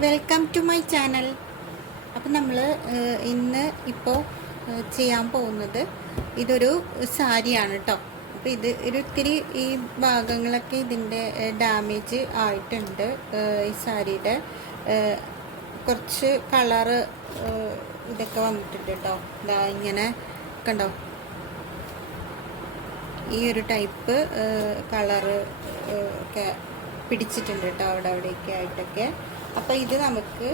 Welcome to my channel. അപ്പം നമ്മൾ ഇന്ന് ഇപ്പോൾ ചെയ്യാൻ പോകുന്നത് ഇതൊരു സാരിയാണ് കേട്ടോ. അപ്പോൾ ഇത് ഒരിത്തിരി ഈ ഭാഗങ്ങളൊക്കെ ഇതിൻ്റെ ഡാമേജ് ആയിട്ടുണ്ട്. ഈ സാരിയുടെ കുറച്ച് കളറ് ഇതൊക്കെ വന്നിട്ടുണ്ട് കേട്ടോ. ഇതാ ഇങ്ങനെ കണ്ടോ, ഈ ഒരു ടൈപ്പ് കളറ് ഒക്കെ പിടിച്ചിട്ടുണ്ട് കേട്ടോ അവിടെയൊക്കെ ആയിട്ടൊക്കെ. അപ്പോൾ ഇത് നമുക്ക്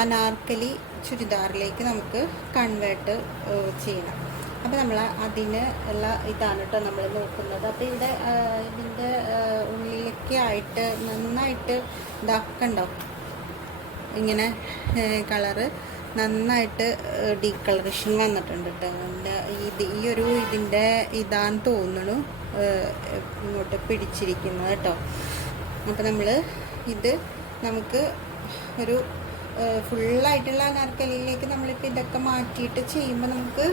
അനാർക്കലി ചുരിദാറിലേക്ക് നമുക്ക് കൺവേർട്ട് ചെയ്യണം. അപ്പോൾ നമ്മൾ അതിന് ഉള്ള ഇതാണ് കേട്ടോ നമ്മൾ നോക്കുന്നത്. അപ്പോൾ ഇതിൻ്റെ ഉള്ളിലേക്ക് ആയിട്ട് നന്നായിട്ട് ഇതാക്കണ്ടോ, ഇങ്ങനെ കളറ് നന്നായിട്ട് ഡീകളറേഷൻ വന്നിട്ടുണ്ട് കേട്ടോ. ഇതിൻ്റെ ഇതാന്ന് തോന്നുന്നു ഇങ്ങോട്ട് പിടിച്ചിരിക്കുന്നത് കേട്ടോ. അപ്പോൾ നമ്മൾ ഇത് നമുക്ക് ഒരു ഫുള്ളായിട്ടുള്ള അനാർക്കലിയിലേക്ക് നമ്മളിപ്പോൾ ഇതൊക്കെ മാറ്റിയിട്ട് ചെയ്യുമ്പോൾ നമുക്ക്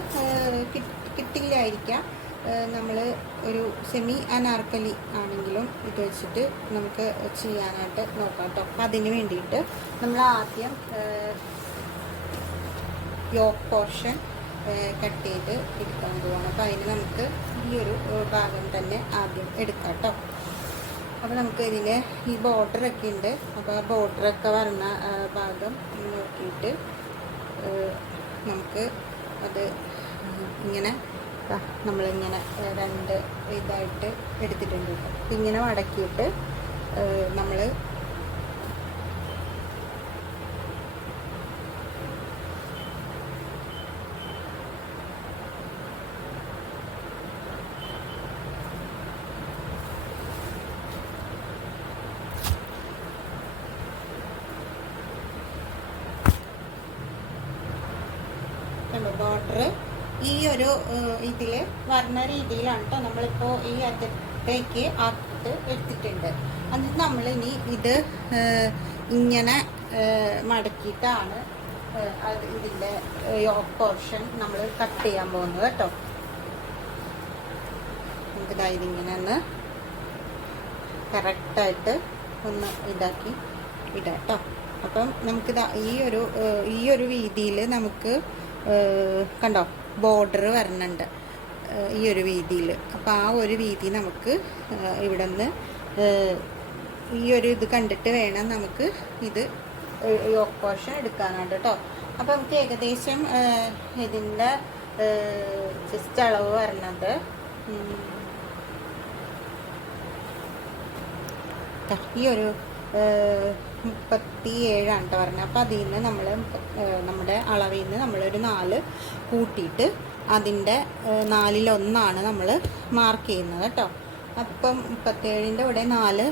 കിട്ടില്ലായിരിക്കാം. നമ്മൾ ഒരു സെമി അനാർക്കലി ആണെങ്കിലും ഇത് വെച്ചിട്ട് നമുക്ക് ചെയ്യാനായിട്ട് നോക്കാം കേട്ടോ. അപ്പം അതിന് വേണ്ടിയിട്ട് നമ്മൾ ആദ്യം യോക്ക് പോർഷൻ കട്ട് ചെയ്ത് എടുക്കാൻ പോവാണ്. അപ്പോൾ അതിന് നമുക്ക് ഈ ഒരു ഭാഗം തന്നെ ആദ്യം എടുക്കാം കേട്ടോ. അപ്പോൾ നമുക്ക് ഇതിൽ ഈ ബോർഡറൊക്കെ ഉണ്ട്. അപ്പോൾ ആ ബോർഡറൊക്കെ വരുന്ന ഭാഗം നോക്കിയിട്ട് നമുക്ക് അത് ഇങ്ങനെ നമ്മളിങ്ങനെ രണ്ട് ഇതായിട്ട് എടുത്തിട്ടുണ്ട്. ഇങ്ങനെ മടക്കിയിട്ട് നമ്മൾ ബോർഡർ ഈ ഒരു ഇതിൽ വരുന്ന രീതിയിലാണ് കേട്ടോ നമ്മളിപ്പോൾ ഈ അറ്റത്തേക്ക് ആക്കിയിട്ട് എടുത്തിട്ടുണ്ട്. എന്നിട്ട് നമ്മളിനി ഇത് ഇങ്ങനെ മടക്കിയിട്ടാണ് ഇതിൻ്റെ യോക്ക് പോർഷൻ നമ്മൾ കട്ട് ചെയ്യാൻ പോകുന്നത് കേട്ടോ. നമുക്കിതായത് ഇങ്ങനെ ഒന്ന് കറക്റ്റായിട്ട് ഒന്ന് ഇതാക്കി ഇടാം കേട്ടോ. അപ്പം നമുക്കിതാ ഈ ഒരു വീതിയിൽ നമുക്ക് കണ്ടോ ബോർഡർ വരണുണ്ട് ഈ ഒരു വീതിയിൽ. അപ്പോൾ ആ ഒരു വീതി നമുക്ക് ഇവിടെ നിന്ന് ഈ ഒരു ഇത് കണ്ടിട്ട് വേണം നമുക്ക് ഇത് യോക്ക് പോർഷൻ എടുക്കാനായിട്ട് കേട്ടോ. അപ്പോൾ നമുക്ക് ഏകദേശം ഇതിൻ്റെ ജസ്റ്റ് അളവ് വരണത് ഈ ഒരു 37 കേട്ടോ പറഞ്ഞത്. അപ്പോൾ അതിൽ നിന്ന് നമ്മൾ നമ്മുടെ അളവിൽ നിന്ന് നമ്മളൊരു 4 കൂട്ടിയിട്ട് അതിൻ്റെ 4/1 നമ്മൾ മാർക്ക് ചെയ്യുന്നത് കേട്ടോ. അപ്പം 37ൻ്റെ ഇവിടെ 4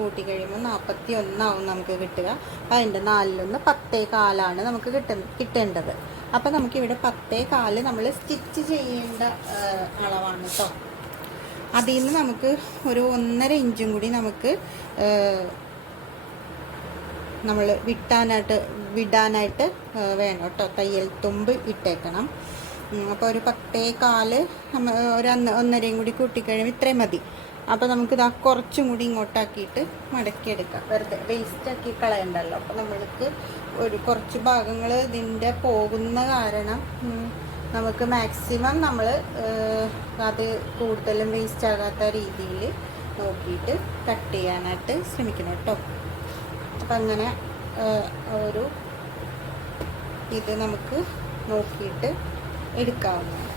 കൂട്ടി കഴിയുമ്പോൾ 41 നമുക്ക് കിട്ടുക. അപ്പം അതിൻ്റെ 4/1 10.25 നമുക്ക് കിട്ടേണ്ടത്. അപ്പം നമുക്കിവിടെ 10.25 നമ്മൾ സ്റ്റിച്ച് ചെയ്യേണ്ട അളവാണ് കേട്ടോ. അതിൽ നിന്ന് നമുക്ക് ഒരു 1.5 ഇഞ്ചും കൂടി നമുക്ക് നമ്മൾ വിടാനായിട്ട് വേണം കേട്ടോ. തയ്യൽ തുമ്പ് ഇട്ടേക്കണം. അപ്പോൾ ഒരു 10.25 ഒരു 1.5 കൂടി കൂട്ടിക്കഴിയുമ്പോൾ ഇത്രയും മതി. അപ്പോൾ നമുക്കിത് കുറച്ചും കൂടി ഇങ്ങോട്ടാക്കിയിട്ട് മടക്കിയെടുക്കാം. വെറുതെ വേസ്റ്റാക്കി കളയണ്ടല്ലോ. അപ്പോൾ നമ്മൾക്ക് ഒരു കുറച്ച് ഭാഗങ്ങൾ ഇതിൻ്റെ പോകുന്ന കാരണം നമുക്ക് മാക്സിമം നമ്മൾ അത് കൂടുതലും വേസ്റ്റ് ആകാത്ത രീതിയിൽ നോക്കിയിട്ട് കട്ട് ചെയ്യാനായിട്ട് ശ്രമിക്കണം കേട്ടോ. അപ്പം അങ്ങനെ ഒരു ഇത് നമുക്ക് നോക്കിയിട്ട് എടുക്കാവുന്നതാണ്.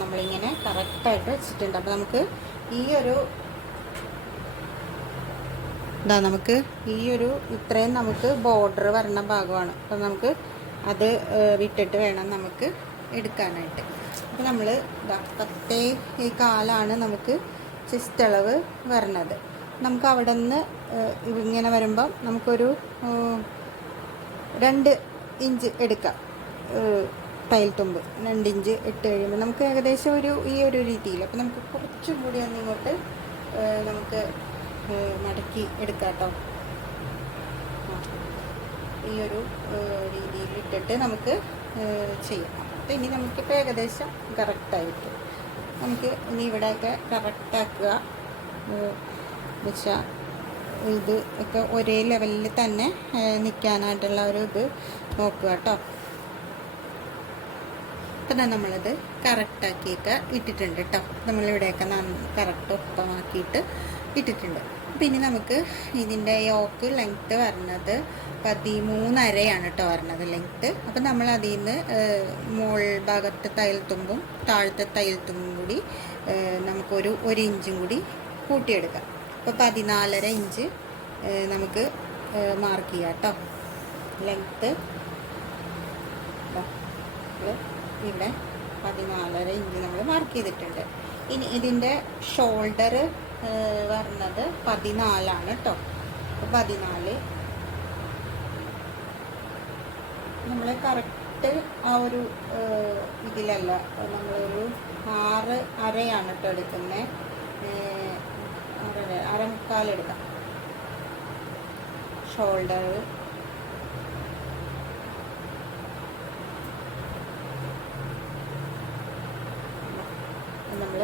നമ്മളിങ്ങനെ കറക്റ്റായിട്ട് വെച്ചിട്ടുണ്ട്. അപ്പോൾ നമുക്ക് ഇത്രയും നമുക്ക് ബോർഡർ വരുന്ന ഭാഗമാണ്. അപ്പോൾ നമുക്ക് അത് വിട്ടിട്ട് വേണം നമുക്ക് എടുക്കാനായിട്ട്. അപ്പോൾ നമ്മൾ 10.25 നമുക്ക് ചെസ്റ്റ് അളവ് വരണത്. നമുക്ക് അവിടെ നിന്ന് ഇങ്ങനെ വരുമ്പം നമുക്കൊരു 2 ഇഞ്ച് എടുക്കാം. തയ്യൽ തുമ്പ് 2 ഇഞ്ച് ഇട്ട് കഴിയുമ്പോൾ നമുക്ക് ഏകദേശം ഈ ഒരു രീതിയിൽ. അപ്പോൾ നമുക്ക് കുറച്ചും കൂടി ഒന്ന് ഇങ്ങോട്ട് നമുക്ക് മടക്കി എടുക്കാം കേട്ടോ. ഈ ഒരു രീതിയിൽ ഇട്ടിട്ട് നമുക്ക് ചെയ്യാം. അപ്പോൾ ഇനി നമുക്കിപ്പോൾ ഏകദേശം കറക്റ്റായിരിക്കും. നമുക്ക് ഇനി ഇവിടെയൊക്കെ കറക്റ്റാക്കുക വെച്ചാൽ ഇത് ഒക്കെ ഒരേ ലെവലിൽ തന്നെ നിൽക്കാനായിട്ടുള്ള ഒരു ഇത് നോക്കുക കേട്ടോ. അപ്പം നമ്മളത് കറക്റ്റാക്കിയൊക്കെ ഇട്ടിട്ടുണ്ട് കേട്ടോ. നമ്മളിവിടെയൊക്കെ കറക്റ്റ് ഒപ്പമാക്കിയിട്ട് ഇട്ടിട്ടുണ്ട്. പിന്നെ നമുക്ക് ഇതിൻ്റെ യോക്ക് ലെങ്ത്ത് വരുന്നത് 13.5 കേട്ടോ വരുന്നത് ലെങ്ത്ത്. അപ്പം നമ്മൾ അതിൽ നിന്ന് മോൾ ഭാഗത്തെ തയ്യൽ തുമ്പും താഴത്തെ തയ്യൽ തുമ്പും കൂടി നമുക്കൊരു 1 ഇഞ്ചും കൂടി കൂട്ടിയെടുക്കാം. അപ്പോൾ 14.5 ഇഞ്ച് നമുക്ക് മാർക്ക് ചെയ്യാം കേട്ടോ. ലെങ്ത്ത് ഇവിടെ 14.5 ഇഞ്ച് നമ്മൾ മാർക്ക് ചെയ്തിട്ടുണ്ട്. ഇനി ഇതിൻ്റെ ഷോൾഡർ വരുന്നത് 14 കേട്ടോ. അപ്പോൾ 14 നമ്മൾ കറക്റ്റ് ആ ഒരു ഇതിലല്ല, നമ്മളൊരു 6.5 കേട്ടോ എടുക്കുന്നത്. 6.25 എടുക്കാം ഷോൾഡർ. നമ്മൾ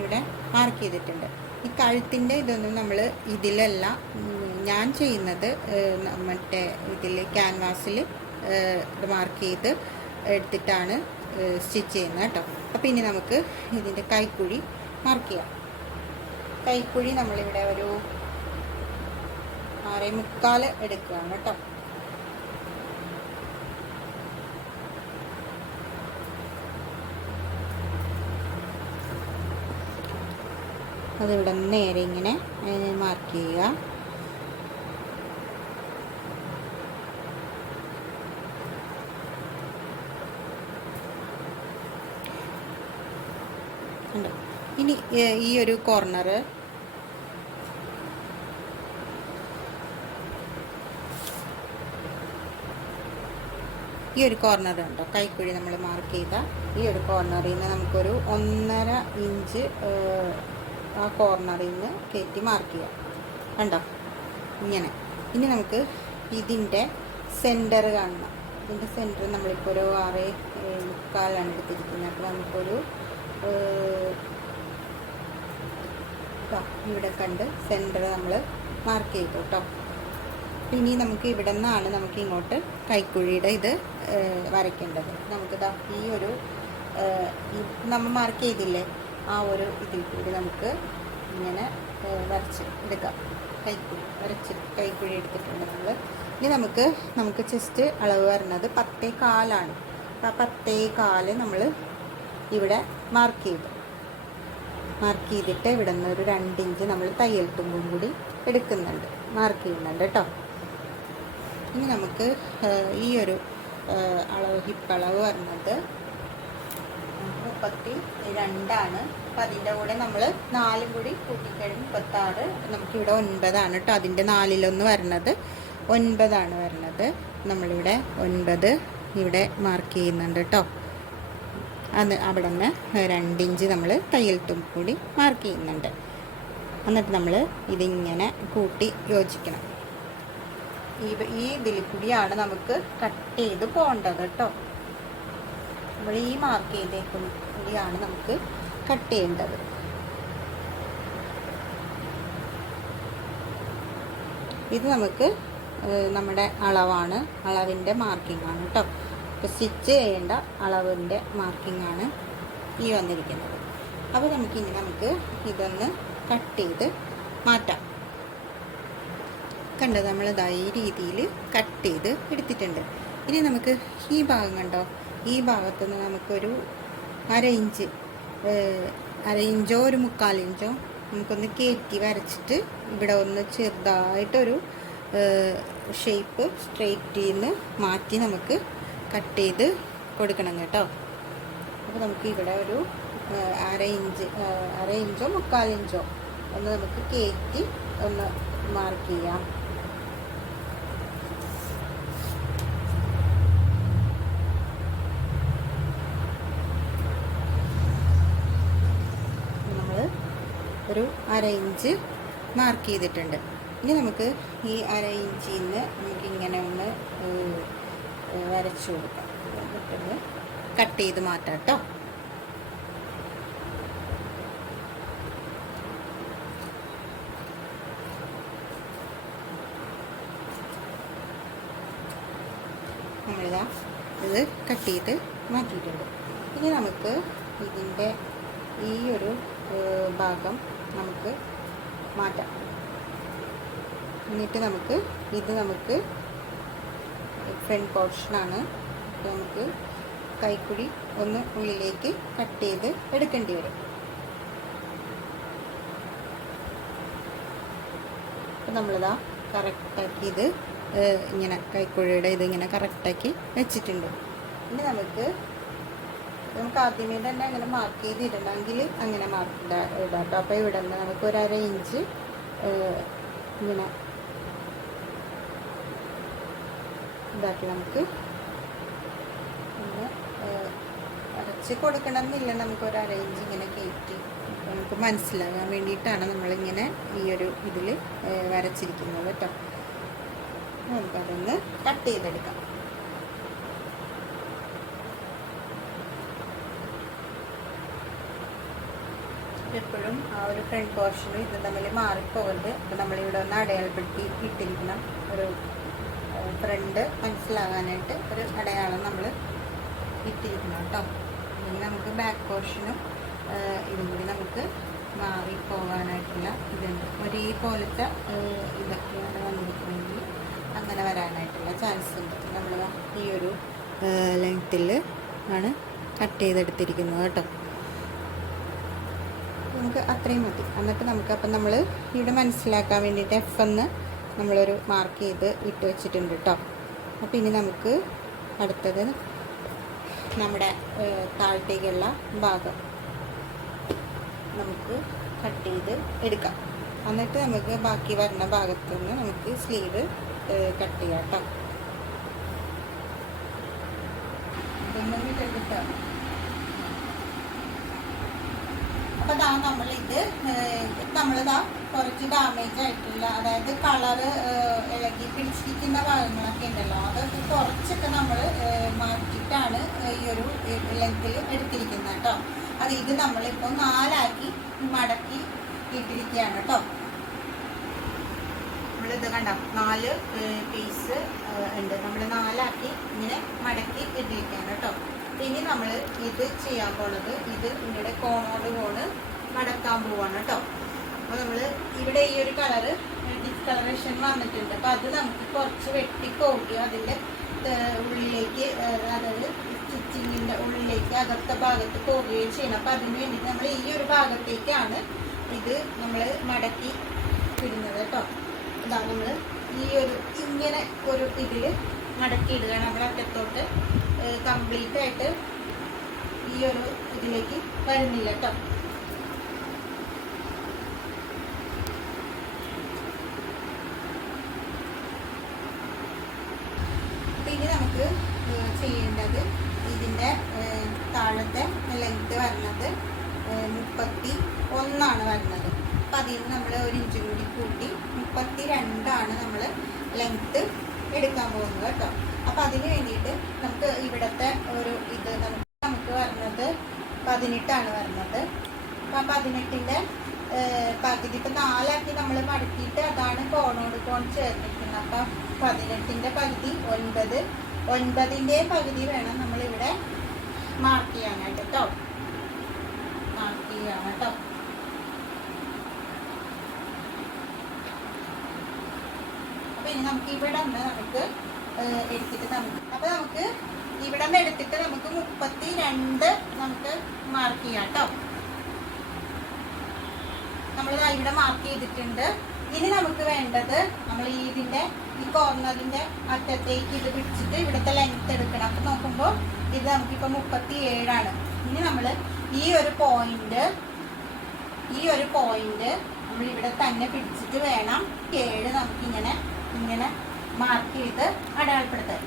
ഇവിടെ മാർക്ക് ചെയ്തിട്ടുണ്ട്. ഈ കഴുത്തിൻ്റെ ഇതൊന്നും നമ്മൾ ഇതിലല്ല ഞാൻ ചെയ്യുന്നത്, മറ്റേ ഇതിൽ ക്യാൻവാസിൽ ഇത് മാർക്ക് ചെയ്ത് എടുത്തിട്ടാണ് സ്റ്റിച്ച് ചെയ്യുന്നത് കേട്ടോ. അപ്പോൾ ഇനി നമുക്ക് ഇതിൻ്റെ കൈക്കുഴി മാർക്ക് ചെയ്യാം. കൈക്കുഴി നമ്മളിവിടെ ഒരു 6.25 എടുക്കുകയാണ് കേട്ടോ. അതിവിടെ നേരെ ഇങ്ങനെ മാർക്ക് ചെയ്യുക. ഇനി ഈ ഒരു കോർണർ ഉണ്ടോ കൈക്കുഴി നമ്മൾ മാർക്ക് ചെയ്ത ഈ ഒരു കോർണറിൽ നിന്ന് നമുക്കൊരു 1.5 ഇഞ്ച് ആ കോർണറിൽ നിന്ന് കയറ്റി മാർക്ക് ചെയ്യാം. കണ്ടോ ഇങ്ങനെ. ഇനി നമുക്ക് ഇതിൻ്റെ സെൻറ്റർ കാണണം. ഇതിൻ്റെ സെൻറ്റർ നമ്മളിപ്പോൾ ഒരു 6.25 എടുത്തിരിക്കുന്നത്. അപ്പോൾ നമുക്കൊരു ഇവിടെ കണ്ട് സെൻറ്റർ നമ്മൾ മാർക്ക് ചെയ്തു കേട്ടോ. ഇനി നമുക്ക് ഇവിടെ നിന്നാണ് നമുക്ക് ഇങ്ങോട്ട് കൈക്കുഴിയുടെ ഇത് വരയ്ക്കേണ്ടത്. നമുക്കിതാ ഈ ഒരു നമ്മൾ മാർക്ക് ചെയ്തില്ലേ ആ ഒരു ഇതിൽ കൂടി നമുക്ക് ഇങ്ങനെ വരച്ച് എടുക്കാം. കൈക്കുഴി എടുത്തിട്ടുണ്ട് നമ്മൾ. ഇനി നമുക്ക് ചെസ്റ്റ് അളവ് വരുന്നത് 10.25. അപ്പോൾ ആ 10.25 നമ്മൾ ഇവിടെ മാർക്ക് ചെയ്തിട്ട് ഇവിടെ നിന്ന് ഒരു 2 ഇഞ്ച് നമ്മൾ തയ്യൽ തുമ്പും കൂടി എടുക്കുന്നുണ്ട്, മാർക്ക് ചെയ്യുന്നുണ്ട് കേട്ടോ. ഇനി നമുക്ക് ഈ ഒരു അളവ് ഹിപ്പ് അളവ് വരുന്നത് 32. അപ്പോൾ അതിൻ്റെ കൂടെ നമ്മൾ 4 കൂടി കൂട്ടിക്കഴിഞ്ഞ് 36. നമുക്കിവിടെ 9 കേട്ടോ. അതിൻ്റെ 4-1 വരുന്നത് 9 വരുന്നത്. നമ്മളിവിടെ 9 ഇവിടെ മാർക്ക് ചെയ്യുന്നുണ്ട് കേട്ടോ. അത് അവിടെ നിന്ന് 2 ഇഞ്ച് നമ്മൾ തയ്യൽ തുമ്പ് കൂടി മാർക്ക് ചെയ്യുന്നുണ്ട്. എന്നിട്ട് നമ്മൾ ഇതിങ്ങനെ കൂട്ടി യോജിക്കണം. ഈ ഇതിൽ കൂടിയാണ് നമുക്ക് കട്ട് ചെയ്ത് പോകേണ്ടത് കേട്ടോ. നമ്മൾ ഈ മാർക്ക് ചെയ്തേക്കും കൂടിയാണ് നമുക്ക് കട്ട് ചെയ്യേണ്ടത്. ഇത് നമുക്ക് നമ്മുടെ അളവിൻ്റെ മാർക്കിംഗ് ആണ് കേട്ടോ. ഇപ്പോൾ സ്റ്റിച്ച് ചെയ്യേണ്ട അളവിൻ്റെ മാർക്കിംഗ് ആണ് ഈ വന്നിരിക്കുന്നത്. അപ്പോൾ നമുക്ക് ഇതൊന്ന് കട്ട് ചെയ്ത് മാറ്റാം. കണ്ടത് നമ്മളിതാ ഈ രീതിയിൽ കട്ട് ചെയ്ത് എടുത്തിട്ടുണ്ട്. ഇനി നമുക്ക് ഈ ഭാഗം കണ്ടോ, ഈ ഭാഗത്തുനിന്ന് നമുക്കൊരു 1/2 ഇഞ്ചോ ഒരു 1/4 ഇഞ്ചോ നമുക്കൊന്ന് കയറ്റി വരച്ചിട്ട് ഇവിടെ ഒന്ന് ചെറുതായിട്ടൊരു ഷേപ്പ് സ്ട്രെയിറ്റിൽ നിന്ന് മാറ്റി നമുക്ക് കട്ട് ചെയ്ത് കൊടുക്കണം കേട്ടോ. അപ്പോൾ നമുക്ക് ഇവിടെ ഒരു 1/2 ഇഞ്ചോ 1/4 ഇഞ്ചോ ഒന്ന് നമുക്ക് കയറ്റി ഒന്ന് മാർക്ക് ചെയ്യാം. ഒരു 1/2 ഇഞ്ച് മാർക്ക് ചെയ്തിട്ടുണ്ട്. ഇനി നമുക്ക് ഈ 1/2 ഇഞ്ചിൽ നിന്ന് നമുക്ക് ഇങ്ങനെ ഒന്ന് വരച്ചു കൊടുക്കാം. എന്നിട്ടൊന്ന് കട്ട് ചെയ്ത് മാറ്റാം കേട്ടോ. നമ്മളിതാ ഇത് കട്ട് ചെയ്ത് മാറ്റിയിട്ടുണ്ട്. ഇനി നമുക്ക് ഇതിൻ്റെ ഈ ഒരു ഭാഗം നമുക്ക് മാറ്റാം. എന്നിട്ട് നമുക്ക് ഫ്രണ്ട് പോർഷനാണ്. നമുക്ക് കൈക്കുഴി ഒന്ന് ഉള്ളിലേക്ക് കട്ട് ചെയ്ത് എടുക്കേണ്ടി വരും. അപ്പം നമ്മളിതാ കറക്റ്റാക്കി ഇത് ഇങ്ങനെ കൈക്കുഴിയുടെ ഇതിങ്ങനെ കറക്റ്റാക്കി വെച്ചിട്ടുണ്ട്. ഇനി നമുക്ക് ആദ്യമേ തന്നെ അങ്ങനെ മാർക്ക് ചെയ്തിടണമെങ്കിൽ അങ്ങനെ മാർക്ക് ഇടാം കേട്ടോ. അപ്പോൾ ഇവിടെ നിന്ന് നമുക്ക് ഒരു 1/2 ഇഞ്ച് ഇങ്ങനെ ഇതാക്കി നമുക്ക് ഇങ്ങനെ അരച്ച് കൊടുക്കണമെന്നില്ല. നമുക്ക് ഒരു 1/2 ഇഞ്ച് ഇങ്ങനെ കയറ്റി നമുക്ക് മനസ്സിലാകാൻ വേണ്ടിയിട്ടാണ് നമ്മളിങ്ങനെ ഈ ഒരു ഇതിൽ വരച്ചിരിക്കുന്നത് കേട്ടോ. നമുക്കതൊന്ന് കട്ട് ചെയ്തെടുക്കാം. എപ്പോഴും ആ ഒരു ഫ്രണ്ട് പോർഷനും ഇത് തമ്മിൽ മാറിപ്പോകരുത്. അപ്പോൾ നമ്മളിവിടെ ഒന്ന് അടയാളപ്പെടുത്തി ഇട്ടിരിക്കണം. ഒരു ഫ്രണ്ട് മനസ്സിലാകാനായിട്ട് ഒരു അടയാളം നമ്മൾ ഇട്ടിരിക്കണം കേട്ടോ. അല്ലെങ്കിൽ നമുക്ക് ബാക്ക് പോർഷനും ഇതും കൂടി നമുക്ക് മാറിപ്പോകാനായിട്ടുള്ള ഇതുണ്ട്. ഒരേപോലത്തെ ഇതൊക്കെയാണ് വന്നിരിക്കണമെങ്കിൽ അങ്ങനെ വരാനായിട്ടുള്ള ചാൻസ് ഉണ്ട്. നമ്മൾ ഈ ഒരു ലെങ്ത്തിൽ ആണ് കട്ട് ചെയ്തെടുത്തിരിക്കുന്നത് കേട്ടോ. നമുക്ക് അത്രയും മതി. എന്നിട്ട് അപ്പം നമ്മൾ ഇവിടെ മനസ്സിലാക്കാൻ വേണ്ടിയിട്ട് F1 നമ്മളൊരു മാർക്ക് ചെയ്ത് ഇട്ട് വെച്ചിട്ടുണ്ട് കേട്ടോ. അപ്പോൾ ഇനി നമുക്ക് അടുത്തത് നമ്മുടെ താഴത്തേക്കുള്ള ഭാഗം നമുക്ക് കട്ട് ചെയ്ത് എടുക്കാം. എന്നിട്ട് നമുക്ക് ബാക്കി വരുന്ന ഭാഗത്തു നിന്ന് നമുക്ക് സ്ലീവ് കട്ട് ചെയ്യാം കേട്ടോ. അപ്പോൾ ഇതാ നമ്മളിതാ കുറച്ച് ഡാമേജ് ആയിട്ടുള്ള, അതായത് കളറ് ഇളകി പിടിച്ചിരിക്കുന്ന ഭാഗങ്ങളൊക്കെ ഉണ്ടല്ലോ, അതൊക്കെ കുറച്ചൊക്കെ നമ്മൾ മാറ്റിയിട്ടാണ് ഈ ഒരു ലെങ്ത്തിൽ എടുത്തിരിക്കുന്നത് കേട്ടോ. ഇത് നമ്മളിപ്പോൾ 4 ആക്കി മടക്കി ഇട്ടിരിക്കുകയാണ് കേട്ടോ. നമ്മളിത് കണ്ട 4 പീസ് ഉണ്ട്. നമ്മൾ 4 ആക്കി ഇങ്ങനെ മടക്കി ഇട്ടിരിക്കുകയാണ് കേട്ടോ. ഇനി നമ്മൾ ഇത് ചെയ്യാൻ പോണത് ഇവിടെ കോണ് മടക്കാൻ പോവാണ് കേട്ടോ. അപ്പോൾ നമ്മൾ ഇവിടെ ഈ ഒരു കളറ് ഡിസ്കളറേഷൻ വന്നിട്ടുണ്ട്. അപ്പോൾ അത് നമുക്ക് കുറച്ച് വെട്ടിപ്പോവുകയോ അതിൻ്റെ ഉള്ളിലേക്ക്, അതായത് സ്റ്റിച്ചിങ്ങിൻ്റെ ഉള്ളിലേക്ക് അകത്തെ ഭാഗത്ത് പോവുകയും ചെയ്യണം. അപ്പോൾ അതിന് വേണ്ടി നമ്മൾ ഈ ഒരു ഭാഗത്തേക്കാണ് ഇത് നമ്മൾ മടക്കി ഇടുന്നത് കേട്ടോ. ഇതാ നമ്മൾ ഈ ഒരു ഇങ്ങനെ ഒരു ഇതിൽ മടക്കി ഇടുക. നമ്മൾ അറ്റത്തോട്ട് കംപ്ലീറ്റ് ആയിട്ട് ഈ ഒരു ഇതിലേക്ക് വരുന്നില്ല കേട്ടോ. പിന്നെ നമുക്ക് ചെയ്യേണ്ടത് ഇതിൻ്റെ താഴത്തെ ലെങ്ത് വരുന്നത് 31 വരുന്നത്. അപ്പം അതിൽ നിന്ന് നമ്മൾ 1 ഇഞ്ച് കൂടി കൂട്ടി 32 നമ്മൾ ലെങ്ത്ത് എടുക്കാൻ പോകുന്നത് കേട്ടോ. അപ്പം അതിന് വേണ്ടിയിട്ട് നമുക്ക് ഇവിടുത്തെ ഒരു ഇത് നമുക്ക് വരുന്നത് 18 വരുന്നത്. അപ്പം 18ൻ്റെ പകുതി ഇപ്പം 4 ആക്കി നമ്മൾ മടക്കിയിട്ട് അതാണ് കോണോട് കോൺ ചേർന്നിരിക്കുന്നത്. അപ്പം 18ൻ്റെ പകുതി 9, 9ൻ്റെ പകുതി വേണം നമ്മളിവിടെ മാർക്ക് ചെയ്യാനായിട്ട് കേട്ടോ. മാർക്ക് ചെയ്യാണ് കേട്ടോ. അപ്പം ഇനി നമുക്ക് ഇവിടെ നിന്ന് നമുക്ക് എടുത്തിട്ട് നമുക്ക് ഇവിടെ നിന്ന് എടുത്തിട്ട് നമുക്ക് 32 നമുക്ക് മാർക്ക് ചെയ്യാം കേട്ടോ. നമ്മൾ ഇവിടെ മാർക്ക് ചെയ്തിട്ടുണ്ട്. ഇനി നമുക്ക് വേണ്ടത് നമ്മൾ ഇതിൻ്റെ ഈ കോർണറിൻ്റെ അറ്റത്തേക്ക് ഇത് പിടിച്ചിട്ട് ഇവിടുത്തെ ലെങ്ത് എടുക്കണം. അപ്പം നോക്കുമ്പോൾ ഇത് നമുക്കിപ്പോൾ 37. ഇനി നമ്മൾ ഈ ഒരു പോയിന്റ് നമ്മൾ ഇവിടെ തന്നെ പിടിച്ചിട്ട് വേണം 7 നമുക്കിങ്ങനെ ഇങ്ങനെ മാർക്ക് ചെയ്ത് അടയാളപ്പെടുത്താൻ.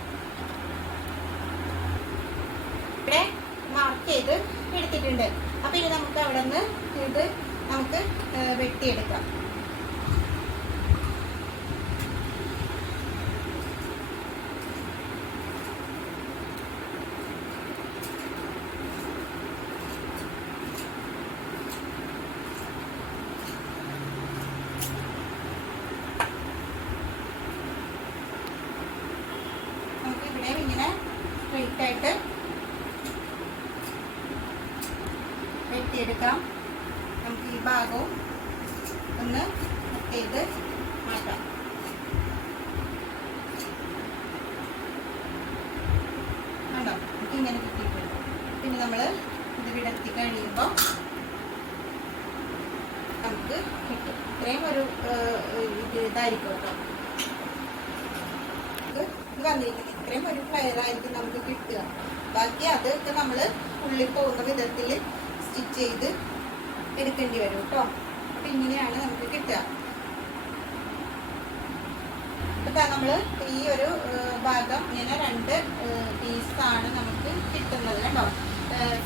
ഇവിടെ മാർക്ക് ചെയ്ത് എടുത്തിട്ടുണ്ട്. അപ്പം ഇനി നമുക്ക് അവിടെ നിന്ന് ഇത് നമുക്ക് വെട്ടിയെടുക്കാം. നമുക്കിവിടെ ഇങ്ങനെ സ്ട്രെയിറ്റ് ആയിട്ട് വെട്ടിയെടുക്കാം. നമുക്ക് ഈ ഭാഗവും ഒന്ന് കട്ട് ചെയ്ത് മാറ്റാം. കണ്ടോ, നമുക്ക് ഇങ്ങനെ കിട്ടിയിട്ടുണ്ട്. പിന്നെ നമ്മൾ ഇത് വിടർത്തി കഴിയുമ്പോൾ നമുക്ക് കിട്ടും. ഇത്രയും ഒരു ഇതായിരിക്കും കേട്ടോ ഇത് വന്നിരിക്കുന്നത്. ഇത്രയും ഒരു ഫ്ലയർ ആയിരിക്കും നമുക്ക് കിട്ടുക. ബാക്കി അതൊക്കെ നമ്മൾ ഉള്ളിൽ പോകുന്ന വിധത്തിൽ സ്റ്റിച്ച് ചെയ്ത് എടുക്കേണ്ടി വരും കേട്ടോ. അപ്പം ഇങ്ങനെയാണ് നമുക്ക് കിട്ടുക. ഇപ്പം നമ്മൾ ഈ ഒരു ഭാഗം ഇങ്ങനെ 2 പീസാണ് നമുക്ക് കിട്ടുന്നത് കേട്ടോ.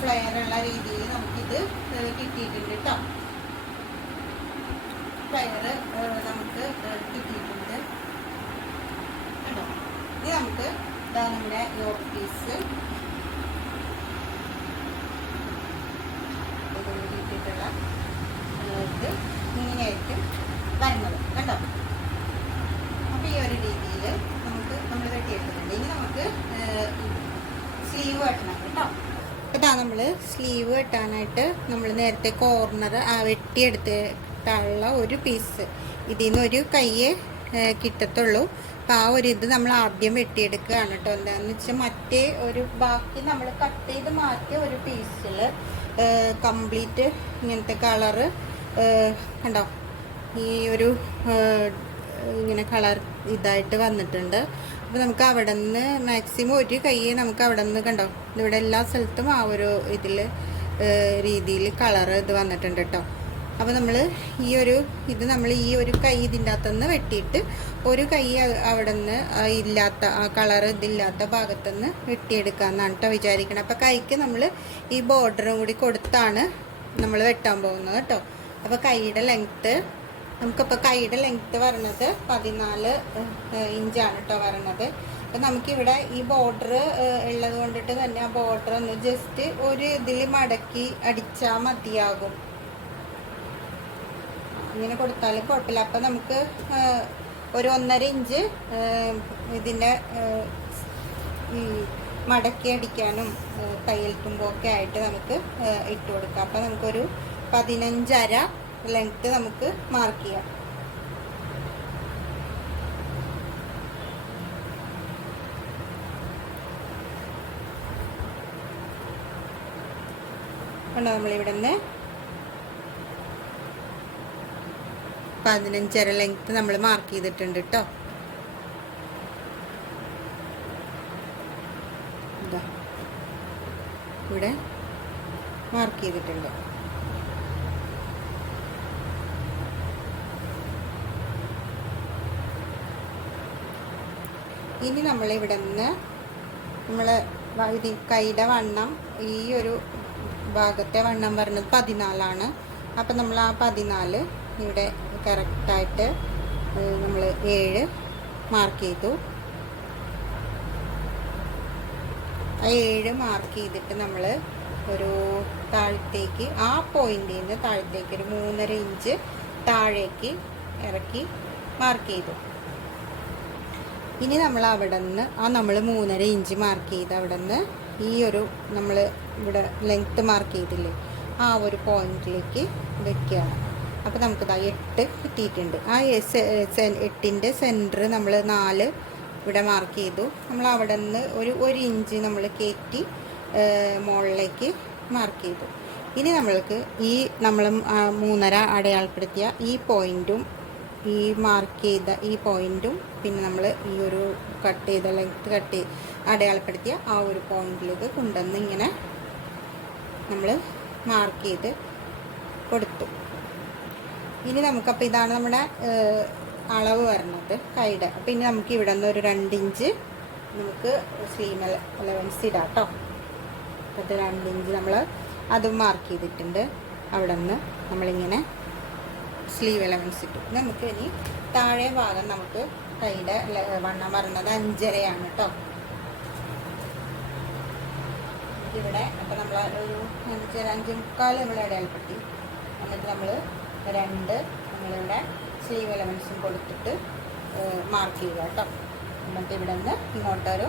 ഫ്ലെയർ ഉള്ള രീതിയിൽ നമുക്കിത് കിട്ടിയിട്ടുണ്ട് കേട്ടോ. ഫ്ലെയർ നമുക്ക് കിട്ടിയിട്ടുണ്ട് കേട്ടോ. ഇനി നമുക്ക് ഇതാ നമ്മുടെ യോക്ക് പീസ് കിട്ടിയിട്ടുള്ള ഇത് ഇങ്ങനെയായിരിക്കും വരുന്നത് കേട്ടോ. അപ്പോൾ ഈ ഒരു രീതിയിൽ നമ്മൾ വെട്ടിയെടുക്കുന്നുണ്ട്. ഇനി നമുക്ക് സ്ലീവ് വെട്ടണം കേട്ടോ. ഇതാ നമ്മൾ സ്ലീവ് വെട്ടാനായിട്ട് നമ്മൾ നേരത്തെ കോർണർ വെട്ടിയെടുത്തിട്ടുള്ള ഒരു പീസ് ഇതിൽ നിന്ന് ഒരു കയ്യേ കിട്ടത്തുള്ളൂ. അപ്പോൾ ആ ഒരു ഇത് നമ്മൾ ആദ്യം വെട്ടിയെടുക്കുകയാണ് കേട്ടോ. എന്താണെന്ന് വെച്ചാൽ മറ്റേ ഒരു ബാക്കി നമ്മൾ കട്ട് ചെയ്ത് മാറ്റിയ ഒരു പീസിൽ കംപ്ലീറ്റ് ഇങ്ങനത്തെ കളറ് കണ്ടോ, ഈ ഒരു ഇങ്ങനെ കളർ ഇതായിട്ട് വന്നിട്ടുണ്ട്. അപ്പോൾ നമുക്ക് അവിടെ നിന്ന് മാക്സിമം ഒരു കയ്യെ നമുക്ക് അവിടെ നിന്ന് കണ്ടോ, ഇവിടെ എല്ലാ സ്ഥലത്തും ആ ഒരു ഇതിൽ രീതിയിൽ കളറ് ഇത് വന്നിട്ടുണ്ട് കേട്ടോ. അപ്പോൾ നമ്മൾ ഈ ഒരു കൈ ഇതിൻ്റെ അകത്തുനിന്ന് വെട്ടിയിട്ട് ഒരു കൈ അവിടെ നിന്ന് ഇല്ലാത്ത ആ കളർ ഇതില്ലാത്ത ഭാഗത്തുനിന്ന് വെട്ടിയെടുക്കാമെന്നാണ് കേട്ടോ വിചാരിക്കണം. അപ്പോൾ കൈക്ക് നമ്മൾ ഈ ബോർഡറും കൂടി കൊടുത്താണ് നമ്മൾ വെട്ടാൻ പോകുന്നത് കേട്ടോ. അപ്പോൾ കൈയുടെ ലെങ്ത്ത് നമുക്കിപ്പോൾ കൈയുടെ ലെങ്ത്ത് വരണത് 14 ഇഞ്ചാണ് കേട്ടോ വരണത്. അപ്പം നമുക്കിവിടെ ഈ ബോർഡർ ഉള്ളത് കൊണ്ടിട്ട് തന്നെ ആ ബോർഡർ ഒന്ന് ജസ്റ്റ് ഒരു ഇതിൽ മടക്കി അടിച്ചാൽ മതിയാകും. ഇങ്ങനെ കൊടുത്താലും കുഴപ്പമില്ല. അപ്പം നമുക്ക് ഒരു 1.5 ഇഞ്ച് ഇതിൻ്റെ ഈ മടക്കി അടിക്കാനും തയ്യൽ തുമ്പൊക്കെ ആയിട്ട് നമുക്ക് ഇട്ട് കൊടുക്കാം. അപ്പം നമുക്കൊരു 15.5 ലെങ്ത്ത് നമുക്ക് മാർക്ക് ചെയ്യാം. കണ്ടോ, നമ്മളിവിടെ നിന്ന് 15.5 ലെങ്ത്ത് നമ്മൾ മാർക്ക് ചെയ്തിട്ടുണ്ട് കേട്ടോ. ഇതാ ഇവിടെ മാർക്ക് ചെയ്തിട്ടുണ്ട്. ഇനി നമ്മളിവിടെ നിന്ന് കൈയുടെ വണ്ണം ഈ ഒരു ഭാഗത്തെ വണ്ണം പറഞ്ഞത് 14ആണ്. അപ്പം നമ്മൾ ആ 14 ഇവിടെ കറക്റ്റായിട്ട് നമ്മൾ 7 മാർക്ക് ചെയ്തു. ആ 7 മാർക്ക് ചെയ്തിട്ട് നമ്മൾ ഒരു താഴത്തേക്ക് ആ പോയിന്റിൽ നിന്ന് താഴത്തേക്ക് ഒരു 3.5 ഇഞ്ച് താഴേക്ക് ഇറക്കി മാർക്ക് ചെയ്തു. ഇനി നമ്മൾ അവിടെ നിന്ന് നമ്മൾ 3.5 ഇഞ്ച് മാർക്ക് ചെയ്ത് അവിടെ നിന്ന് ഈ ഒരു നമ്മൾ ഇവിടെ ലെങ്ത്ത് മാർക്ക് ചെയ്തില്ലേ ആ ഒരു പോയിന്റിലേക്ക് വെക്കുകയാണ്. അപ്പോൾ നമുക്കിതാ 8 കിട്ടിയിട്ടുണ്ട്. ആ 8ൻ്റെ സെൻറ്റർ നമ്മൾ 4 ഇവിടെ മാർക്ക് ചെയ്തു. നമ്മൾ അവിടെ നിന്ന് ഒരു ഇഞ്ച് നമ്മൾ കയറ്റി മുകളിലേക്ക് മാർക്ക് ചെയ്തു. ഇനി നമ്മൾക്ക് ഈ നമ്മൾ 3.5 അടയാളപ്പെടുത്തിയ ഈ പോയിൻറ്റും ഈ മാർക്ക് ചെയ്ത ഈ പോയിൻറ്റും പിന്നെ നമ്മൾ ഈ ഒരു കട്ട് ചെയ്ത ലെങ്ത്ത് അടയാളപ്പെടുത്തിയ ആ ഒരു പോയിന്റിലേക്ക് കൊണ്ടുവന്ന് ഇങ്ങനെ നമ്മൾ മാർക്ക് ചെയ്ത് കൊടുത്തു. ഇനി നമുക്കപ്പോൾ ഇതാണ് നമ്മുടെ അളവ് വരുന്നത് കൈയുടെ. അപ്പോൾ ഇനി നമുക്ക് ഇവിടെ നിന്ന് ഒരു 2 ഇഞ്ച് നമുക്ക് സീം അലവൻസ് ഇടാം കേട്ടോ. അപ്പോൾ 2 ഇഞ്ച് നമ്മൾ അതും മാർക്ക് ചെയ്തിട്ടുണ്ട് അവിടെ നിന്ന്. നമ്മളിങ്ങനെ സ്ലീവ് എലമെൻറ്റ്സ് ഇട്ടു. നമുക്ക് ഇനി താഴെ ഭാഗം നമുക്ക് കൈയുടെ വണ്ണം വരുന്നത് 5.5 കേട്ടോ. ഇവിടെ അപ്പോൾ നമ്മൾ ഒരു 5.5 നമ്മൾ അടയാളപ്പെടുത്തി. എന്നിട്ട് നമ്മൾ 2 നമ്മളിവിടെ സ്ലീവ് എലമെൻറ്റ്സും കൊടുത്തിട്ട് മാർക്ക് ചെയ്യുക കേട്ടോ. എന്നിട്ട് ഇവിടെ നിന്ന് ഇങ്ങോട്ടൊരു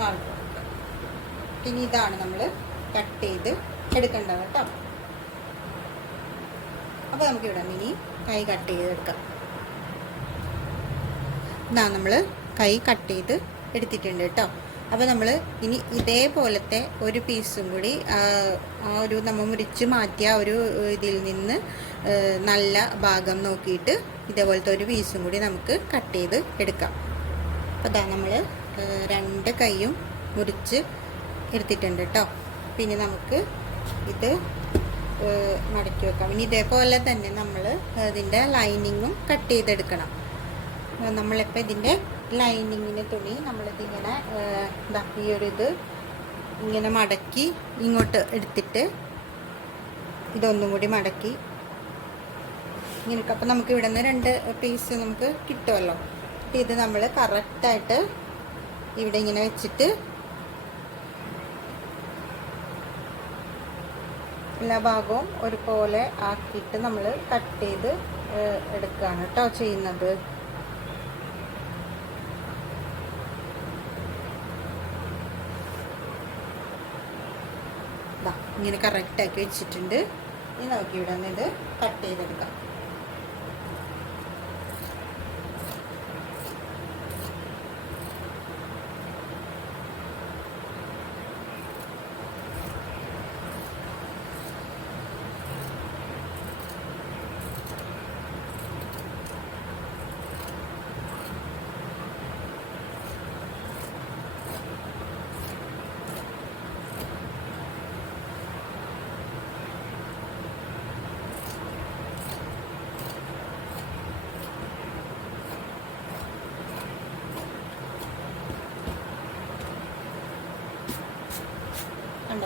മാർക്ക് കൊടുക്കുക. ഇനി ഇതാണ് നമ്മൾ കട്ട് ചെയ്ത് എടുക്കേണ്ടത് കേട്ടോ. അപ്പോൾ നമുക്കിവിടെ ഇനി കൈ കട്ട് ചെയ്തെടുക്കാം. ഇതാണ് നമ്മൾ കൈ കട്ട് ചെയ്ത് എടുത്തിട്ടുണ്ട് കേട്ടോ. അപ്പോൾ നമ്മൾ ഇനി ഇതേപോലത്തെ ഒരു പീസും കൂടി ആ ഒരു നമ്മൾ മുറിച്ച് മാറ്റിയ ഒരു ഇതിൽ നിന്ന് നല്ല ഭാഗം നോക്കിയിട്ട് ഇതേപോലത്തെ ഒരു പീസും കൂടി നമുക്ക് കട്ട് ചെയ്ത് എടുക്കാം. അപ്പോൾ ഇതാ നമ്മൾ 2 കൈയും മുറിച്ച് എടുത്തിട്ടുണ്ട് കേട്ടോ. പിന്നെ നമുക്ക് ഇത് മടക്കി വെക്കാം. ഇനി ഇതേപോലെ തന്നെ നമ്മൾ ഇതിൻ്റെ ലൈനിങ്ങും കട്ട് ചെയ്തെടുക്കണം. നമ്മളിപ്പോൾ ഇതിൻ്റെ ലൈനിങ്ങിന് തുണി നമ്മളിതിങ്ങനെ ഈ ഒരു ഇത് ഇങ്ങനെ മടക്കി ഇങ്ങോട്ട് എടുത്തിട്ട് ഇതൊന്നും കൂടി മടക്കി ഇങ്ങനെ. അപ്പോൾ നമുക്ക് ഇവിടെ നിന്ന് 2 പീസ് നമുക്ക് കിട്ടുമല്ലോ. ഇത് നമ്മൾ കറക്റ്റായിട്ട് ഇവിടെ ഇങ്ങനെ വെച്ചിട്ട് എല്ലാ ഭാഗവും ഒരുപോലെ ആക്കിയിട്ട് നമ്മൾ കട്ട് ചെയ്ത് എടുക്കുകയാണ് കേട്ടോ ചെയ്യുന്നത്. ഇങ്ങനെ കറക്റ്റാക്കി വെച്ചിട്ടുണ്ട്. ഇനി നമുക്ക് ഇവിടെ നിന്ന് ഇത് കട്ട് ചെയ്തെടുക്കാം.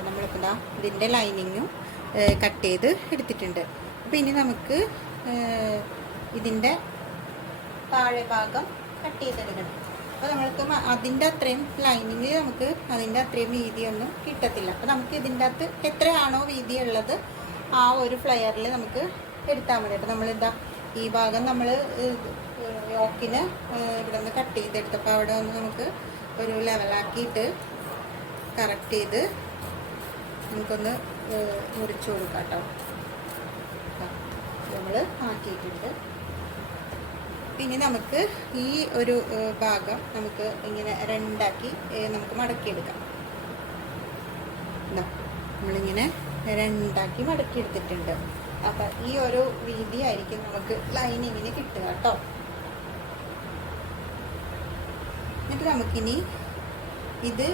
നമ്മളിപ്പോൾ ഇതാ ഇതിൻ്റെ ലൈനിങ്ങും കട്ട് ചെയ്ത് എടുത്തിട്ടുണ്ട്. അപ്പോൾ ഇനി നമുക്ക് ഇതിൻ്റെ താഴെ ഭാഗം കട്ട് ചെയ്തെടുക്കണം. അപ്പോൾ നമ്മൾക്ക് അതിൻ്റെ അത്രയും ലൈനിങ് നമുക്ക് അതിൻ്റെ അത്രയും വീതിയൊന്നും കിട്ടത്തില്ല. അപ്പോൾ നമുക്ക് ഇതിൻ്റെ അകത്ത് എത്രയാണോ വീതി ഉള്ളത് ആ ഒരു ഫ്ലെയറിൽ നമുക്ക് എടുത്താൽ മതി. അപ്പോൾ നമ്മളിതാ ഈ ഭാഗം നമ്മൾ യോക്കിന് ഇവിടെ നിന്ന് കട്ട് ചെയ്തെടുത്തപ്പോൾ അവിടെ ഒന്ന് നമുക്ക് ഒരു ലെവലാക്കിയിട്ട് കറക്റ്റ് ചെയ്ത് നമുക്കൊന്ന് മുറിച്ച് കൊടുക്കാം കേട്ടോ. നമ്മൾ ആക്കിയിട്ടുണ്ട്. പിന്നെ നമുക്ക് ഈ ഒരു ഭാഗം നമുക്ക് ഇങ്ങനെ 2ആക്കി നമുക്ക് മടക്കിയെടുക്കാം. നമ്മളിങ്ങനെ 2ആക്കി മടക്കിയെടുത്തിട്ടുണ്ട്. അപ്പം ഈ ഒരു വീതിയായിരിക്കും നമുക്ക് ലൈനിങ്ങിന് കിട്ടുക കേട്ടോ. എന്നിട്ട് നമുക്കിനി ഇത്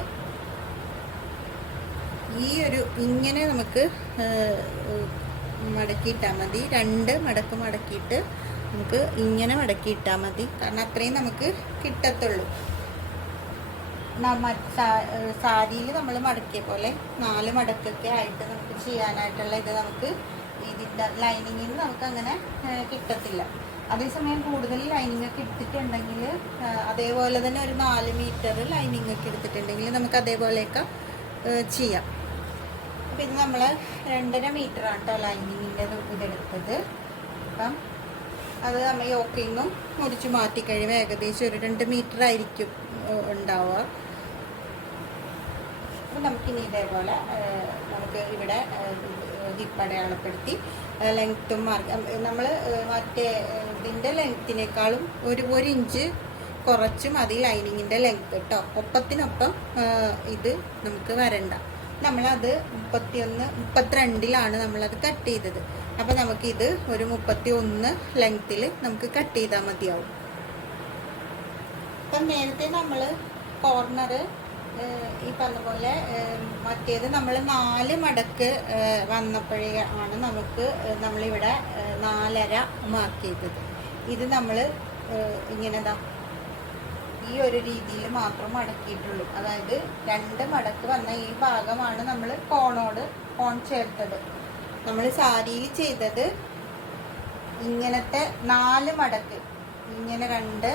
ഈ ഒരു ഇങ്ങനെ നമുക്ക് മടക്കിയിട്ടാൽ മതി. 2 മടക്ക് മടക്കിയിട്ട് നമുക്ക് ഇങ്ങനെ മടക്കിയിട്ടാൽ മതി. കാരണം അത്രയും നമുക്ക് കിട്ടത്തുള്ളൂ. സാരിയിൽ നമ്മൾ മടക്കിയ പോലെ 4 മടക്കൊക്കെ ആയിട്ട് നമുക്ക് ചെയ്യാനായിട്ടുള്ള ഇത് നമുക്ക് ഇതിൻ്റെ ലൈനിങ്ങിന് നമുക്ക് അങ്ങനെ കിട്ടത്തില്ല. അതേസമയം കൂടുതൽ ലൈനിങ് ഒക്കെ എടുത്തിട്ടുണ്ടെങ്കിൽ അതേപോലെ തന്നെ ഒരു 4 മീറ്റർ ലൈനിങ് ഒക്കെ എടുത്തിട്ടുണ്ടെങ്കിൽ നമുക്ക് അതേപോലെയൊക്കെ ചെയ്യാം. അപ്പോൾ ഇത് നമ്മൾ 2.5 മീറ്ററാണ് കേട്ടോ ലൈനിങ്ങിൻ്റെ ഇതെടുത്തത്. അപ്പം അത് നമ്മൾ യോക്കിങ്ങും മുറിച്ച് മാറ്റിക്കഴിയുമ്പോൾ ഏകദേശം ഒരു 2 മീറ്റർ ആയിരിക്കും ഉണ്ടാവുക. അപ്പോൾ നമുക്കിനി ഇതേപോലെ നമുക്ക് ഇവിടെ ഹിപ്പ് അടയാളപ്പെടുത്തി ലെങ്ത്തും നമ്മൾ മറ്റേ ഇതിൻ്റെ ലെങ്ത്തിനേക്കാളും ഒരു ഇഞ്ച് കുറച്ച് മതി ലൈനിങ്ങിൻ്റെ ലെങ്ത്ത് കേട്ടോ. ഒപ്പത്തിനൊപ്പം ഇത് നമുക്ക് വരണ്ട. നമ്മളത് 32-ലാണ് നമ്മളത് കട്ട് ചെയ്തത്. അപ്പോൾ നമുക്കിത് ഒരു 31 ലെങ്ത്തിൽ നമുക്ക് കട്ട് ചെയ്താൽ മതിയാവും. അപ്പം നേരത്തെ നമ്മൾ കോർണർ ഈ പറഞ്ഞ പോലെ മറ്റേത് നമ്മൾ 4 മടക്ക് വന്നപ്പോഴേ ആണ് നമ്മളിവിടെ 4.5 മാർക്ക് ചെയ്തത്. ഇത് നമ്മൾ ഇങ്ങനെ ഈ ഒരു രീതിയിൽ മാത്രം മടക്കിയിട്ടുള്ളൂ. അതായത് 2 മടക്ക് വന്ന ഈ ഭാഗമാണ് നമ്മൾ കോൺ ചേർത്തത്. നമ്മൾ സാരിയിൽ ചെയ്തത് ഇങ്ങനത്തെ 4 മടക്ക്, ഇങ്ങനെ 2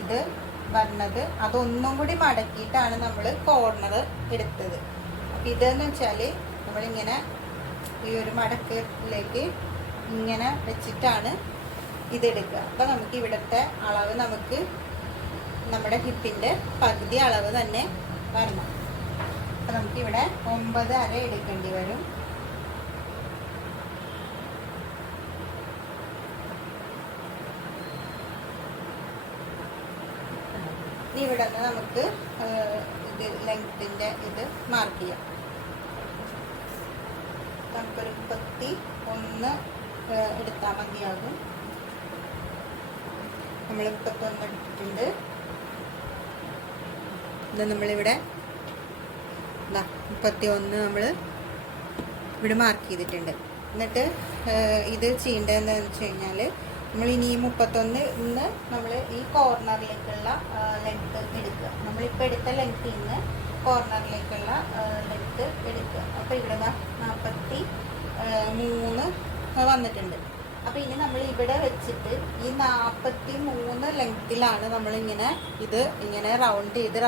ഇത് വന്നത്, അതൊന്നും കൂടി മടക്കിയിട്ടാണ് നമ്മൾ കോർണർ എടുത്തത്. അപ്പം ഇതെന്ന് വെച്ചാൽ നമ്മളിങ്ങനെ ഈ ഒരു മടക്കിലേക്ക് ഇങ്ങനെ വെച്ചിട്ടാണ് ഇതെടുക്കുക. അപ്പം നമുക്ക് ഇവിടുത്തെ അളവ് നമുക്ക് നമ്മുടെ ഹിപ്പിൻ്റെ പകുതി അളവ് തന്നെ വരണം. അപ്പം നമുക്കിവിടെ 9.5 എടുക്കേണ്ടി വരും. ഇവിടെ നിന്ന് നമുക്ക് ഇത് ലെങ്ത്തിൻ്റെ ഇത് മാർക്ക് ചെയ്യാം. നമുക്കൊരു 31 എടുത്താൽ മതിയാകും. നമ്മൾ 31 എടുത്തിട്ടുണ്ട്. ഇത് നമ്മളിവിടെ 31 നമ്മൾ ഇവിടെ മാർക്ക് ചെയ്തിട്ടുണ്ട്. എന്നിട്ട് ഇത് ചെയ്യേണ്ടത് എന്താണെന്ന് വെച്ച് കഴിഞ്ഞാൽ നമ്മൾ ഇനി 31 നമ്മൾ ഈ കോർണറിലേക്കുള്ള ലെങ്ത്ത് എടുക്കുക. നമ്മളിപ്പോൾ എടുത്ത ലെങ്ത്തിൽ നിന്ന് കോർണറിലേക്കുള്ള ലെങ്ത്ത് എടുക്കുക. അപ്പോൾ ഇവിടെ 43 വന്നിട്ടുണ്ട്. അപ്പോൾ ഇനി നമ്മൾ ഇവിടെ വെച്ചിട്ട് ഈ 43 ലെങ്ത്തിലാണ് നമ്മളിങ്ങനെ ഇത് ഇങ്ങനെ റൗണ്ട് ചെയ്ത്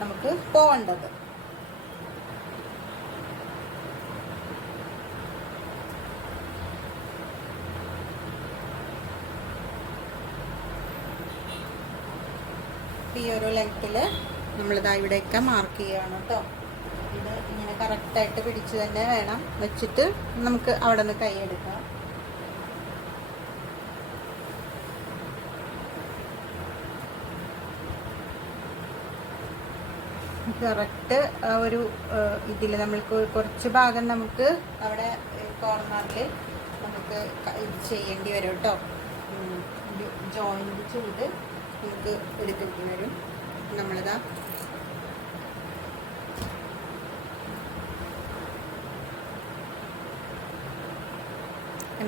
നമുക്ക് പോകേണ്ടത്. ഈ ഒരു ലെങ്ത്തിൽ നമ്മളിതാ ഇവിടെയൊക്കെ മാർക്ക് ചെയ്യുകയാണ് കേട്ടോ. ഇത് ഇങ്ങനെ കറക്റ്റായിട്ട് പിടിച്ച് തന്നെ വേണം വെച്ചിട്ട് നമുക്ക് അവിടെ നിന്ന് കൈ എടുക്കാം. കറക്റ്റ് ഒരു ഇതിൽ നമ്മൾക്ക് കുറച്ച് ഭാഗം നമുക്ക് അവിടെ കോർണറിൽ നമുക്ക് ഇത് ചെയ്യേണ്ടി വരും കേട്ടോ. ജോയിൻറ്റ് ചെയ്ത് നമുക്ക് എടുക്കേണ്ടി വരും. നമ്മളിതാ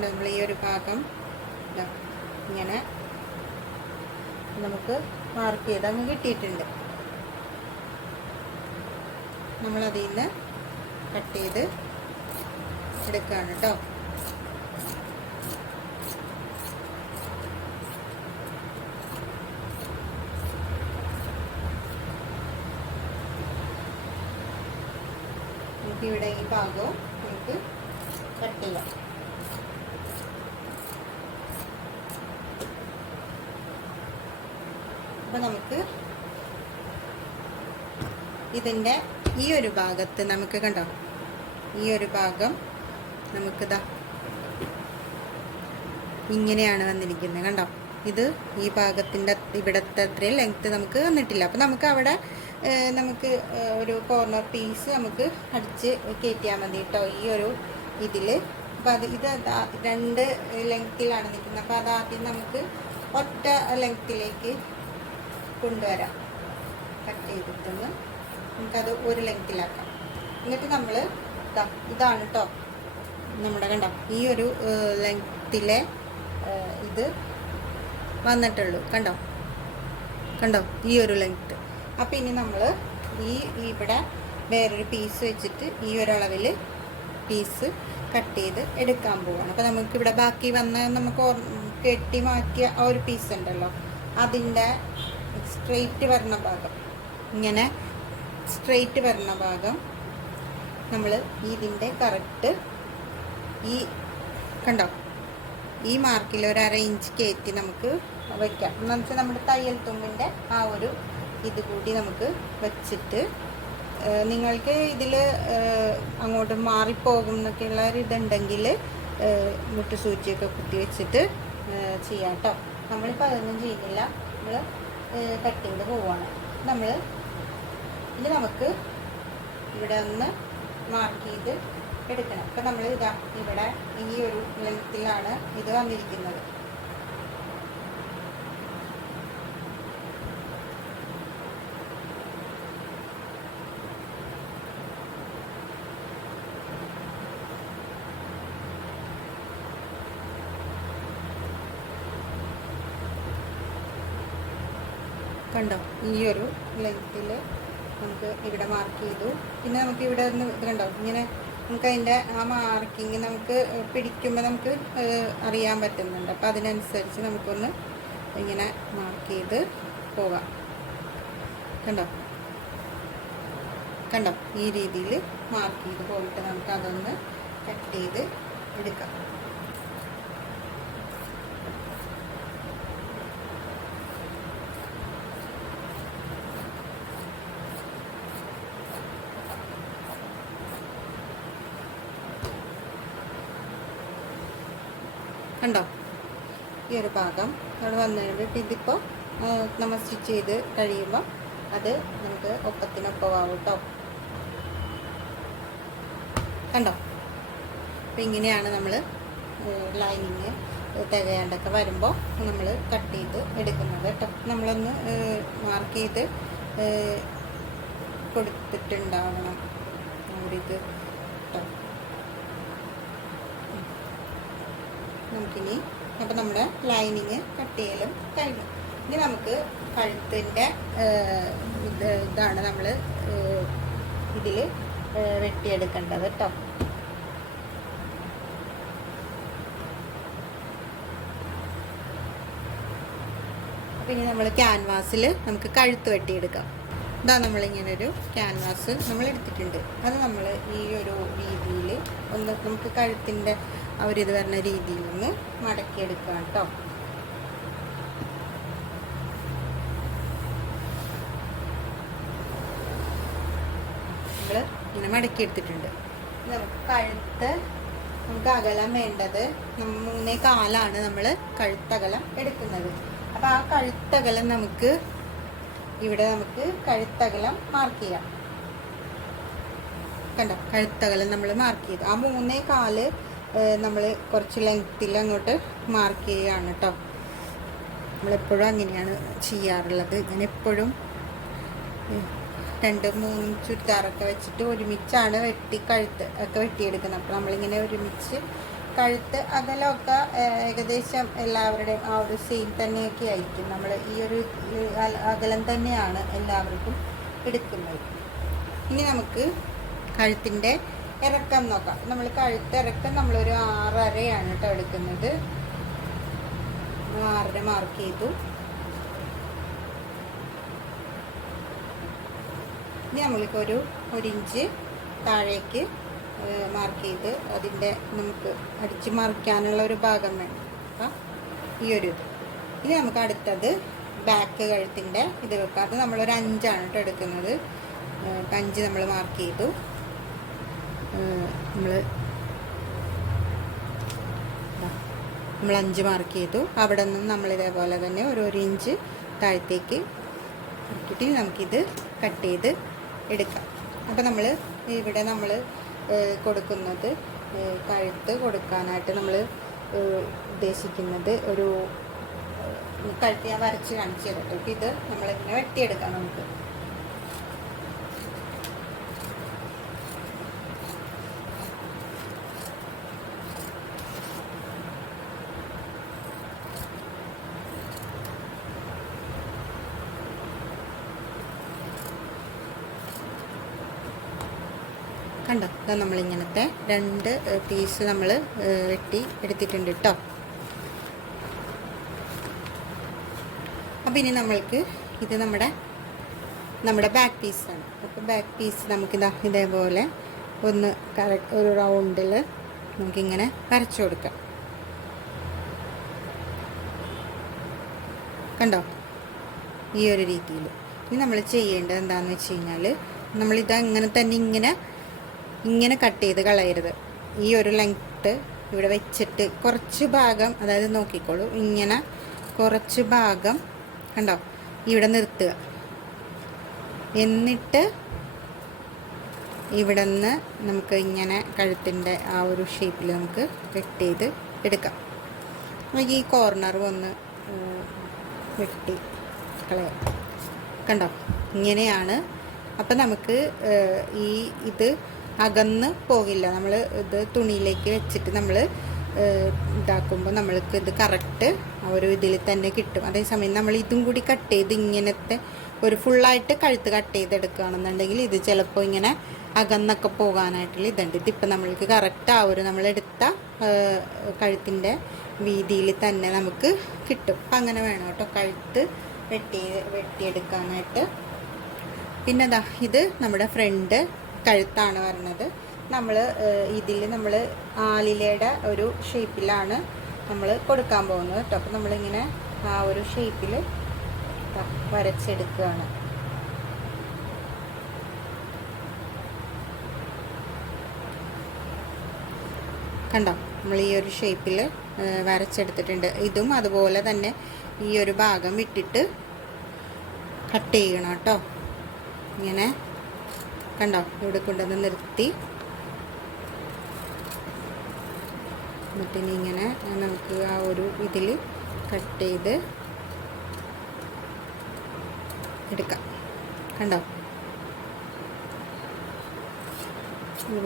നമ്മൾ ഈ ഒരു ഭാഗം ഇങ്ങനെ നമുക്ക് മാർക്ക് ചെയ്ത് അങ്ങ് കിട്ടിയിട്ടുണ്ട്. നമ്മളതിൽ നിന്ന് കട്ട് ചെയ്ത് എടുക്കുകയാണ് കേട്ടോ. ഇവിടെ ഈ ഭാഗവും നമുക്ക് കട്ട് ചെയ്യാം. അപ്പം നമുക്ക് ഇതിൻ്റെ ഈ ഒരു ഭാഗത്ത് നമുക്ക് കണ്ടോ, ഈ ഒരു ഭാഗം നമുക്കിതാ ഇങ്ങനെയാണ് വന്നിരിക്കുന്നത് കണ്ടോ. ഇത് ഈ ഭാഗത്തിൻ്റെ ഇവിടുത്തെ അത്രയും ലെങ്ത്ത് നമുക്ക് വന്നിട്ടില്ല. അപ്പം നമുക്ക് അവിടെ നമുക്ക് ഒരു കോർണർ പീസ് നമുക്ക് അടിച്ച് കയറ്റിയാൽ മതി കേട്ടോ ഈ ഒരു ഇതിൽ. അപ്പോൾ ഇത് 2 ലെങ്ത്തിലാണ് നിൽക്കുന്നത്. അപ്പോൾ അതാദ്യം നമുക്ക് ഒറ്റ ലെങ്ത്തിലേക്ക് കൊണ്ടുവരാം. കട്ട് ചെയ്തിട്ടൊന്ന് നമുക്കത് ഒരു ലെങ്ത്തിലാക്കാം. എന്നിട്ട് നമ്മൾ ഇതാണ് കേട്ടോ നമ്മുടെ കണ്ടോ ഈ ഒരു ലെങ്ത്തിലെ ഇത് വന്നിട്ടുള്ളൂ. കണ്ടോ ഈ ഒരു ലെങ്ത്ത്. അപ്പോൾ ഇനി നമ്മൾ ഇവിടെ വേറൊരു പീസ് വെച്ചിട്ട് ഈ ഒരളവിൽ പീസ് കട്ട് ചെയ്ത് എടുക്കാൻ പോവുകയാണ്. അപ്പോൾ നമുക്കിവിടെ ബാക്കി വന്ന നമുക്ക് കെട്ടി മാറ്റിയ ആ ഒരു പീസ് ഉണ്ടല്ലോ, അതിൻ്റെ സ്ട്രെയിറ്റ് വരുന്ന ഭാഗം, ഇങ്ങനെ സ്ട്രെയിറ്റ് വരുന്ന ഭാഗം നമ്മൾ ഇതിൻ്റെ കറക്റ്റ് ഈ കണ്ടോ ഈ മാർക്കിൽ ഒരു 1/2 ഇഞ്ച് കയറ്റി നമുക്ക് വയ്ക്കാം. എന്ന് വെച്ചാൽ നമ്മുടെ തയ്യൽ തുമ്പിൻ്റെ ആ ഒരു ഇത് കൂടി നമുക്ക് വെച്ചിട്ട് നിങ്ങൾക്ക് ഇതിൽ അങ്ങോട്ട് മാറിപ്പോകും എന്നൊക്കെയുള്ള ഒരു ഇതുണ്ടെങ്കിൽ മുട്ട് സൂചിയൊക്കെ കുത്തി വെച്ചിട്ട് ചെയ്യാം കേട്ടോ. നമ്മളിപ്പോൾ അതൊന്നും ചെയ്യുന്നില്ല, നമ്മൾ കട്ട് ചെയ്ത് പോവുകയാണ്. ഇനി നമുക്ക് ഇവിടെ ഒന്ന് മാർക്ക് ചെയ്ത് എടുക്കണം. അപ്പം നമ്മൾ ഇവിടെ ഈ ഒരു ലെങ്ത്തിലാണ് ഇത് വന്നിരിക്കുന്നത്. കണ്ടോ, ഈ ഒരു ലെങ്ത്തിൽ നമുക്ക് ഇവിടെ മാർക്ക് ചെയ്തു. പിന്നെ നമുക്ക് ഇവിടെ നിന്ന് ഇത് കണ്ടോ, ഇങ്ങനെ നമുക്ക് അതിൻ്റെ ആ മാർക്കിങ് നമുക്ക് പിടിക്കുമ്പോൾ നമുക്ക് അറിയാൻ പറ്റുന്നുണ്ട്. അപ്പോൾ അതിനനുസരിച്ച് നമുക്കൊന്ന് ഇങ്ങനെ മാർക്ക് ചെയ്ത് പോകാം. കണ്ടോ കണ്ടോ, ഈ രീതിയിൽ മാർക്ക് ചെയ്ത് പോയിട്ട് നമുക്ക് അതൊന്ന് കട്ട് ചെയ്ത് എടുക്കാം. കണ്ടോ, ഈ ഒരു ഭാഗം അവിടെ വന്നു കഴിയുമ്പോൾ ഇതിപ്പോൾ നമ്മൾ സ്റ്റിച്ച് ചെയ്ത് കഴിയുമ്പോൾ അത് നമുക്ക് ഒപ്പത്തിനൊപ്പമാവും കേട്ടോ. കണ്ടോ, അപ്പോൾ ഇങ്ങനെയാണ് നമ്മൾ ലൈനിങ് തികയാണ്ടൊക്കെ വരുമ്പോൾ നമ്മൾ കട്ട് ചെയ്ത് എടുക്കുന്നത് കേട്ടോ. നമ്മളൊന്ന് മാർക്ക് ചെയ്ത് കൊടുത്തിട്ടുണ്ടാവണം ഒരിത് കേട്ടോ. നമുക്കിനി അപ്പോൾ നമ്മുടെ ലൈനിങ് കട്ട് ചെയ്യലും കഴിഞ്ഞു. ഇനി നമുക്ക് കഴുത്തിൻ്റെ ഇതാണ് നമ്മൾ ഇതിൽ വെട്ടിയെടുക്കേണ്ടത് കേട്ടോ. അപ്പോൾ ഇനി നമ്മൾ ക്യാൻവാസിൽ നമുക്ക് കഴുത്ത് വെട്ടിയെടുക്കാം. ഇതാ നമ്മളിങ്ങനൊരു ക്യാൻവാസ് നമ്മൾ എടുത്തിട്ടുണ്ട്. അത് നമ്മൾ ഈ ഒരു രീതിയിൽ ഒന്ന് നമുക്ക് കഴുത്തിൻ്റെ ആ ഒരു ഇത് വരുന്ന രീതിയിൽ ഒന്ന് മടക്കിയെടുക്കുക കേട്ടോ. നമ്മൾ ഇങ്ങനെ മടക്കിയെടുത്തിട്ടുണ്ട്. നമുക്ക് കഴുത്ത് നമുക്ക് അകലം വേണ്ടത് 3.4 നമ്മൾ കഴുത്തകലം എടുക്കുന്നത്. അപ്പോൾ ആ കഴുത്തകലം നമുക്ക് ഇവിടെ നമുക്ക് കഴുത്തകലം മാർക്ക് ചെയ്യാം. കണ്ടോ, കഴുത്തകലം നമ്മൾ മാർക്ക് ചെയ്തു. ആ 3.4 നമ്മൾ കുറച്ച് ലെങ്ത്തിൽ അങ്ങോട്ട് മാർക്ക് ചെയ്യുകയാണ് കേട്ടോ. നമ്മളെപ്പോഴും അങ്ങനെയാണ് ചെയ്യാറുള്ളത്. ഞാൻ എപ്പോഴും 2-3 ചുറ്റാറൊക്കെ വെച്ചിട്ട് ഒരുമിച്ചാണ് കഴുത്ത് ഒക്കെ വെട്ടിയെടുക്കുന്നത്. അപ്പോൾ നമ്മളിങ്ങനെ ഒരുമിച്ച് കഴുത്ത് അകലമൊക്കെ ഏകദേശം എല്ലാവരുടെയും ആ ഒരു സെയിം തന്നെയൊക്കെ ആയിരിക്കും. നമ്മൾ ഈ ഒരു അകലം തന്നെയാണ് എല്ലാവർക്കും എടുക്കുന്നത്. ഇനി നമുക്ക് കഴുത്തിൻ്റെ ഇറക്കം നോക്കാം. നമ്മൾ കഴുത്ത് ഇറക്കം നമ്മളൊരു 6.5 കേട്ടോ എടുക്കുന്നത്. 6.5 മാർക്ക് ചെയ്തു. ഇനി നമ്മൾക്കൊരു 1 ഇഞ്ച് താഴേക്ക് മാർക്ക് ചെയ്ത് അതിൻ്റെ നമുക്ക് അടിച്ച് മറിക്കാനുള്ള ഒരു ഭാഗം വേണം. അപ്പം ഈ ഒരു ഇത്. ഇനി നമുക്ക് അടുത്തത് ബാക്ക് കഴുത്തിൻ്റെ ഇത് വെക്കാം. അത് നമ്മളൊരു 5 കേട്ടോ എടുക്കുന്നത്. 5 നമ്മൾ മാർക്ക് ചെയ്തു. നമ്മൾ 5 മാർക്ക് ചെയ്തു. അവിടെ നിന്നും നമ്മൾ ഇതേപോലെ തന്നെ ഒരു 1 ഇഞ്ച് താഴത്തേക്ക് ഇട്ടിട്ട് നമുക്കിത് കട്ട് ചെയ്ത് എടുക്കാം. അപ്പോൾ നമ്മൾ ഇവിടെ നമ്മൾ കൊടുക്കുന്നത് കഴുത്ത് കൊടുക്കാനായിട്ട് നമ്മൾ ഉദ്ദേശിക്കുന്നത് ഒരു കഴുത്ത് ഞാൻ വരച്ച് കാണിച്ചു തരട്ടെ. ഇത് നമ്മളിങ്ങനെ വെട്ടിയെടുക്കാം. നമുക്ക് കണ്ടോ, ഇതാ നമ്മളിങ്ങനത്തെ 2 പീസ് നമ്മൾ വെട്ടി എടുത്തിട്ടുണ്ട് കേട്ടോ. അപ്പോൾ ഇനി നമ്മൾക്ക് ഇത് നമ്മുടെ ബാക്ക് പീസാണ്. അപ്പോൾ ബാക്ക് പീസ് നമുക്കിതാ ഇതേപോലെ ഒരു റൗണ്ടിൽ നമുക്കിങ്ങനെ വരച്ചു കൊടുക്കാം. കണ്ടോ, ഈ ഒരു രീതിയിൽ. ഇനി നമ്മൾ ചെയ്യേണ്ടത് എന്താണെന്ന് വെച്ച് കഴിഞ്ഞാൽ നമ്മളിത് അങ്ങനെ തന്നെ ഇങ്ങനെ കട്ട് ചെയ്ത് കളയരുത്. ഈ ഒരു ലെങ്ത്ത് ഇവിടെ വെച്ചിട്ട് കുറച്ച് ഭാഗം, അതായത് നോക്കിക്കോളൂ, ഇങ്ങനെ കുറച്ച് ഭാഗം കണ്ടോ ഇവിടെ നിർത്തുക. എന്നിട്ട് ഇവിടെ നിന്ന് നമുക്ക് ഇങ്ങനെ കഴുത്തിൻ്റെ ആ ഒരു ഷേപ്പിൽ നമുക്ക് കട്ട് ചെയ്ത് എടുക്കാം. ഈ കോർണർ ഒന്ന് വെട്ടി കളയാം. കണ്ടോ, ഇങ്ങനെയാണ്. അപ്പം നമുക്ക് ഇത് അകന്ന് പോകില്ല. നമ്മൾ ഇത് തുണിയിലേക്ക് വെച്ചിട്ട് നമ്മൾ ഇതാക്കുമ്പോൾ നമ്മൾക്ക് ഇത് കറക്റ്റ് ആ ഒരു ഇതിൽ തന്നെ കിട്ടും. അതേസമയം നമ്മൾ ഇതും കൂടി കട്ട് ചെയ്ത് ഇങ്ങനത്തെ ഒരു ഫുള്ളായിട്ട് കഴുത്ത് കട്ട് ചെയ്തെടുക്കുകയാണെന്നുണ്ടെങ്കിൽ ഇത് ചിലപ്പോൾ ഇങ്ങനെ അകന്നൊക്കെ പോകാനായിട്ടുള്ള ഇതുണ്ട്. ഇതിപ്പോൾ നമ്മൾക്ക് കറക്റ്റ് ആ ഒരു നമ്മളെടുത്ത കഴുത്തിൻ്റെ വീതിയിൽ തന്നെ നമുക്ക് കിട്ടും. അപ്പം അങ്ങനെ വേണം കേട്ടോ കഴുത്ത് വെട്ടിയെടുക്കാനായിട്ട്. പിന്നെ ദാ ഇത് നമ്മുടെ ഫ്രണ്ട് കഴുത്താണ് വരുന്നത്. നമ്മൾ ഇതിൽ നമ്മൾ ആലിലയുടെ ഒരു ഷേപ്പിലാണ് നമ്മൾ കൊടുക്കാൻ പോകുന്നത് കേട്ടോ. അപ്പം നമ്മളിങ്ങനെ ആ ഒരു ഷേപ്പിൽ വരച്ചെടുക്കുകയാണ്. കണ്ടോ, നമ്മൾ ഈ ഒരു ഷേപ്പിൽ വരച്ചെടുത്തിട്ടുണ്ട്. ഇതും അതുപോലെ തന്നെ ഈ ഒരു ഭാഗം വിട്ടിട്ട് കട്ട് ചെയ്യണം കേട്ടോ. ഇങ്ങനെ കണ്ടോ, ഇവിടെ കൊണ്ടുവന്ന് നിർത്തി എന്നിട്ടിനി ഇങ്ങനെ നമുക്ക് ആ ഒരു ഇതിൽ കട്ട് ചെയ്ത് എടുക്കാം. കണ്ടോ,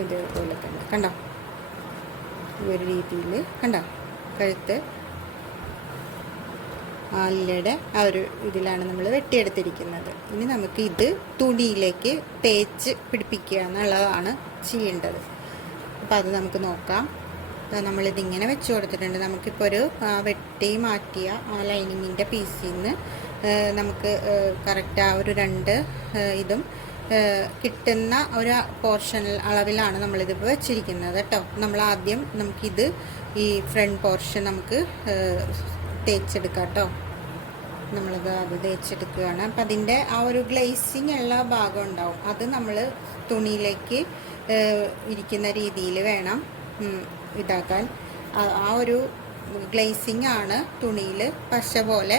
ഇതേപോലെ തന്നെ കണ്ടോ, ഈ ഒരു രീതിയിൽ കണ്ടോ കഴുത്ത് ആലിലയുടെ ആ ഒരു ഇതിലാണ് നമ്മൾ വെട്ടിയെടുത്തിരിക്കുന്നത്. ഇനി നമുക്ക് ഇത് തുണിയിലേക്ക് തേച്ച് പിടിപ്പിക്കുക എന്നുള്ളതാണ് ചെയ്യേണ്ടത്. അപ്പോൾ അത് നമുക്ക് നോക്കാം. നമ്മളിതിങ്ങനെ വെച്ച് കൊടുത്തിട്ടുണ്ട്. നമുക്കിപ്പോൾ ഒരു വെട്ടി മാറ്റിയ ആ ലൈനിങ്ങിൻ്റെ പീസിൽ നിന്ന് നമുക്ക് കറക്റ്റ് ആ ഒരു രണ്ട് ഇതും കിട്ടുന്ന ഒരു പോർഷൻ അളവിലാണ് നമ്മളിതിപ്പോൾ വെച്ചിരിക്കുന്നത് കേട്ടോ. നമ്മൾ ആദ്യം നമുക്കിത് ഈ ഫ്രണ്ട് പോർഷൻ നമുക്ക് തേച്ചെടുക്കാം കേട്ടോ. നമ്മളത് അത് തേച്ചെടുക്കുകയാണ്. അപ്പം അതിൻ്റെ ആ ഒരു ഗ്ലേസിങ് ഉള്ള ഭാഗം ഉണ്ടാവും, അത് നമ്മൾ തുണിയിലേക്ക് ഇരിക്കുന്ന രീതിയിൽ വേണം ഇതാക്കാൻ. ആ ഒരു ഗ്ലേസിങ് ആണ് തുണിയിൽ പശ പോലെ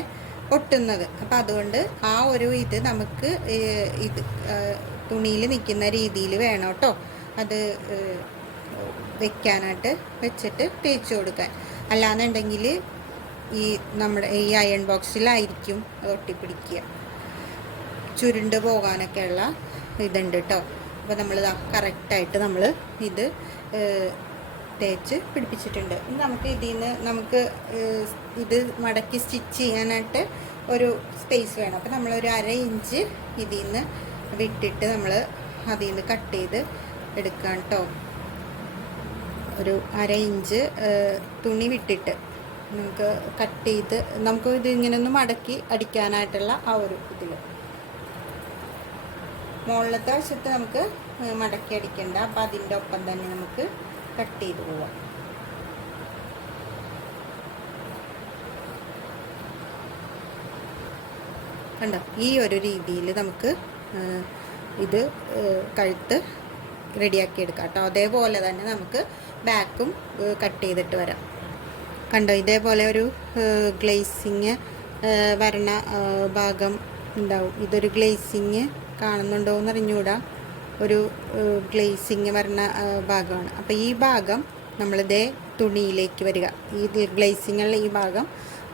ഒട്ടുന്നത്. അപ്പം അതുകൊണ്ട് ആ ഒരു ഇത് നമുക്ക് ഇത് തുണിയിൽ നിൽക്കുന്ന രീതിയിൽ വേണം കേട്ടോ അത് വെക്കാനായിട്ട് വെച്ചിട്ട് തേച്ച് കൊടുക്കാൻ. അല്ലാന്നുണ്ടെങ്കിൽ ഈ നമ്മുടെ ഈ അയൺ ബോക്സിലായിരിക്കും ഒട്ടിപ്പിടിക്കുക, ചുരുണ്ട് പോകാനൊക്കെയുള്ള ഇതുണ്ട് കേട്ടോ. അപ്പോൾ നമ്മൾ കറക്റ്റായിട്ട് നമ്മൾ ഇത് തേച്ച് പിടിപ്പിച്ചിട്ടുണ്ട്. നമുക്ക് ഇതിൽ നിന്ന് നമുക്ക് ഇത് മടക്കി സ്റ്റിച്ച് ചെയ്യാനായിട്ട് ഒരു സ്പേസ് വേണം. അപ്പോൾ നമ്മളൊരു 1/2 ഇഞ്ച് ഇതിൽ നിന്ന് വിട്ടിട്ട് നമ്മൾ അതിൽ നിന്ന് കട്ട് ചെയ്ത് എടുക്കാം കേട്ടോ. ഒരു 1/2 ഇഞ്ച് തുണി വിട്ടിട്ട് നമുക്ക് കട്ട് ചെയ്ത് നമുക്ക് ഇത് ഇങ്ങനെ ഒന്ന് മടക്കി അടിക്കാനായിട്ടുള്ള ആ ഒരു ഇതിൽ മുകളിലത്തെ വശത്ത് നമുക്ക് മടക്കി അടിക്കണ്ട. അപ്പം അതിൻ്റെ ഒപ്പം തന്നെ നമുക്ക് കട്ട് ചെയ്ത് പോവാം. കണ്ടോ, ഈ ഒരു രീതിയിൽ നമുക്ക് ഇത് കഴുത്ത് റെഡിയാക്കി എടുക്കാം കേട്ടോ. അതേപോലെ തന്നെ നമുക്ക് ബാക്കും കട്ട് ചെയ്തിട്ട് വരാം. കണ്ടോ, ഇതേപോലെ ഒരു ഗ്ലേസിങ് വരണ ഭാഗം ഉണ്ടാവും. ഇതൊരു ഗ്ലേസിങ് കാണുന്നുണ്ടോ എന്ന് അറിഞ്ഞുകൂടാ, ഒരു ഗ്ലേസിങ് വരണ ഭാഗമാണ്. അപ്പോൾ ഈ ഭാഗം നമ്മളിതേ തുണിയിലേക്ക് വരിക, ഈ ഗ്ലേസിങ്ങുള്ള ഈ ഭാഗം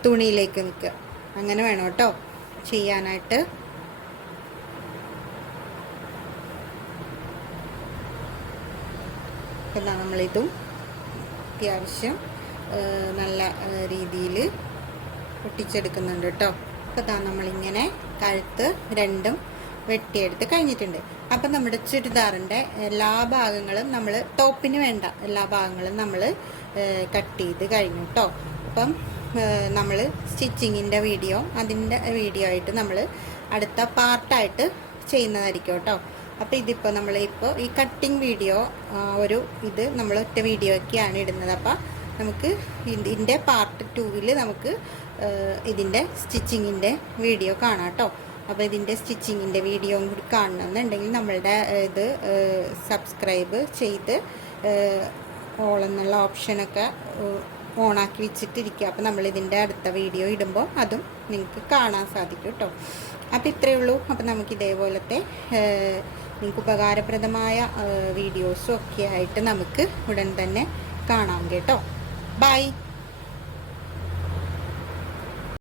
തുണിയിലേക്ക് നിൽക്കുക. അങ്ങനെ വേണം കേട്ടോ ചെയ്യാനായിട്ട്. എന്നാൽ നമ്മളിതും അത്യാവശ്യം നല്ല രീതിയിൽ ഒട്ടിച്ചെടുക്കുന്നുണ്ട് കേട്ടോ. അപ്പോൾ ഇതാ നമ്മളിങ്ങനെ കഴുത്ത് രണ്ടും വെട്ടിയെടുത്ത് കഴിഞ്ഞിട്ടുണ്ട്. അപ്പം നമ്മുടെ ചുരിദാറിൻ്റെ എല്ലാ ഭാഗങ്ങളും നമ്മൾ ടോപ്പിന് വേണ്ട എല്ലാ ഭാഗങ്ങളും നമ്മൾ കട്ട് ചെയ്ത് കഴിഞ്ഞു കേട്ടോ. അപ്പം നമ്മൾ സ്റ്റിച്ചിങ്ങിൻ്റെ വീഡിയോ അതിൻ്റെ വീഡിയോ ആയിട്ട് നമ്മൾ അടുത്ത പാർട്ടായിട്ട് ചെയ്യുന്നതായിരിക്കും കേട്ടോ. അപ്പോൾ ഇതിപ്പോൾ നമ്മളിപ്പോൾ ഈ കട്ടിങ് വീഡിയോ ഒരു ഇത് നമ്മൾ ഒറ്റ വീഡിയോ ഒക്കെയാണ് ഇടുന്നത്. അപ്പോൾ നമുക്ക് ഇതിൻ്റെ പാർട്ട് 2-ൽ നമുക്ക് ഇതിൻ്റെ സ്റ്റിച്ചിങ്ങിൻ്റെ വീഡിയോ കാണാം കേട്ടോ. അപ്പോൾ ഇതിൻ്റെ സ്റ്റിച്ചിങ്ങിൻ്റെ വീഡിയോ കൂടി കാണണമെന്നുണ്ടെങ്കിൽ നമ്മളുടെ ഇത് സബ്സ്ക്രൈബ് ചെയ്ത് ഓൾ എന്നുള്ള ഓപ്ഷനൊക്കെ ഓണാക്കി വെച്ചിട്ടിരിക്കുക. അപ്പോൾ നമ്മളിതിൻ്റെ അടുത്ത വീഡിയോ ഇടുമ്പോൾ അതും നിങ്ങൾക്ക് കാണാൻ സാധിക്കും കേട്ടോ. അപ്പോൾ ഇത്രയേ ഉള്ളൂ. അപ്പോൾ നമുക്ക് ഇതേപോലത്തെ നിങ്ങൾക്ക് ഉപകാരപ്രദമായ വീഡിയോസും ഒക്കെ ആയിട്ട് നമുക്ക് ഉടൻ തന്നെ കാണാം കേട്ടോ. ബൈ.